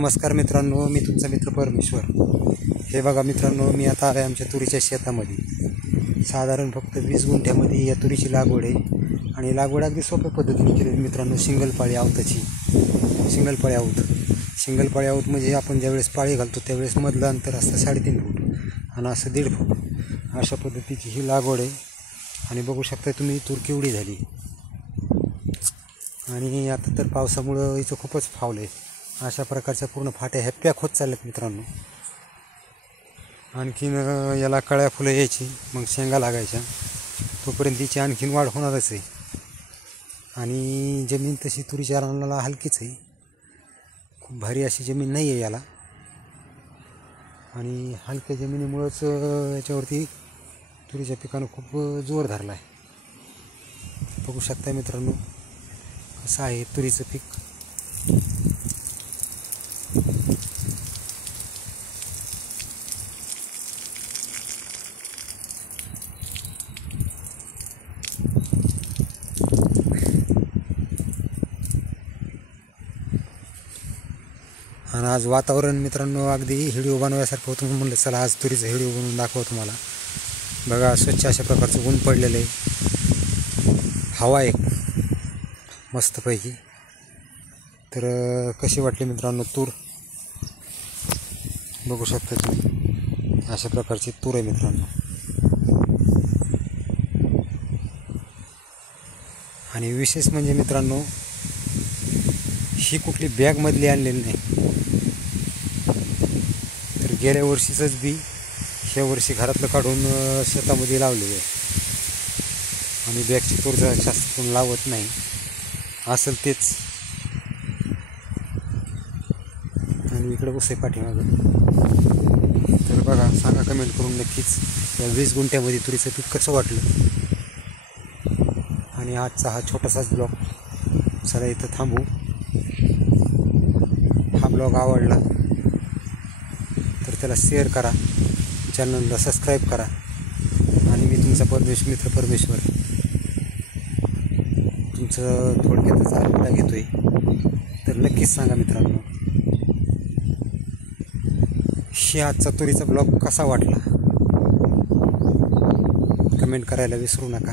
नमस्कार मित्रांनो, मी तुमचा मित्र परमेश्वर। हे बघा मित्रांनो, मी आता आहे आमच्या तुरीच्या शेतामध्ये। साधारण फक्त 20 गुंठ्यामध्ये या तुरीची लागवड आहे आणि लागवड अगदी सोप्या पद्धतीने केली मित्रांनो। सिंगल पाळी आवताची, सिंगल पाळी आवत म्हणजे आपण ज्यावेळेस पाळी घालतो त्यावेळेस मधलं अंतर असतं 3.5 फूट आणि असं 1.5 फूट अशा पद्धतीची ही लागवड आहे। आणि बघू शकता तुम्ही तूर केवढी झाली। आणि आता तर पावसामुळं हिचं खूपच फावलं आहे। अशा प्रकारच्या पूर्ण फाट्या ह्या पॅक होत चालल्यात मित्रांनो। आणखीन याला कळ्या फुलं यायची, मग शेंगा लागायच्या, तोपर्यंत तिची आणखीन वाढ होणारच आहे। आणि जमीन तशी तुरीच्या रानाला हलकीच आहे, खूप भारी अशी जमीन नाही आहे याला। आणि हलक्या जमिनीमुळंच याच्यावरती तुरीच्या पिकानं खूप जोर धरला आहे। बघू शकता मित्रांनो कसं आहे तुरीचं पीक। आणि आज वातावरण मित्रांनो अगदी व्हिडिओ बनवायसारखं होतं, म्हणून म्हणलं चला आज तुरीचं व्हिडिओ बनवून दाखवतो तुम्हाला। बघा स्वच्छ अशा प्रकारचं ऊन पडलेलं आहे, हवा आहे मस्तपैकी। तर कशी वाटली मित्रांनो तूर, बघू शकता तुम्ही अशा प्रकारची तूर आहे मित्रांनो। आणि विशेष म्हणजे मित्रांनो ही कुठली बॅगमधली आणलेली नाही, तर गेल्या वर्षीचंच बी ह्या वर्षी घरातलं काढून शेतामध्ये लावलेलं आहे। आणि बॅगची तूर जास्त कोण लावत नाही, असेल तेच। आणि इकडे उसे पाठीमागं। तर बघा, सांगा कमेंट करून नक्कीच या 20 गुंठ्यामध्ये तुरीचं पीक कसं वाटलं। आणि आजचा हा छोटासाच ब्लॉग सगळा इथं थांबू। हा ब्लॉग आवडला तर त्याला शेअर करा, चॅनलला सबस्क्राईब करा। आणि मी तुमचा मित्र परमेश्वर तुमचं थोडक्यातच आढावा घेतोय, तर नक्कीच सांगा मित्रांनो ही आजचा तुरीचा ब्लॉग कसा वाटला, कमेंट करायला विसरू नका।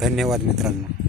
धन्यवाद मित्रांनो।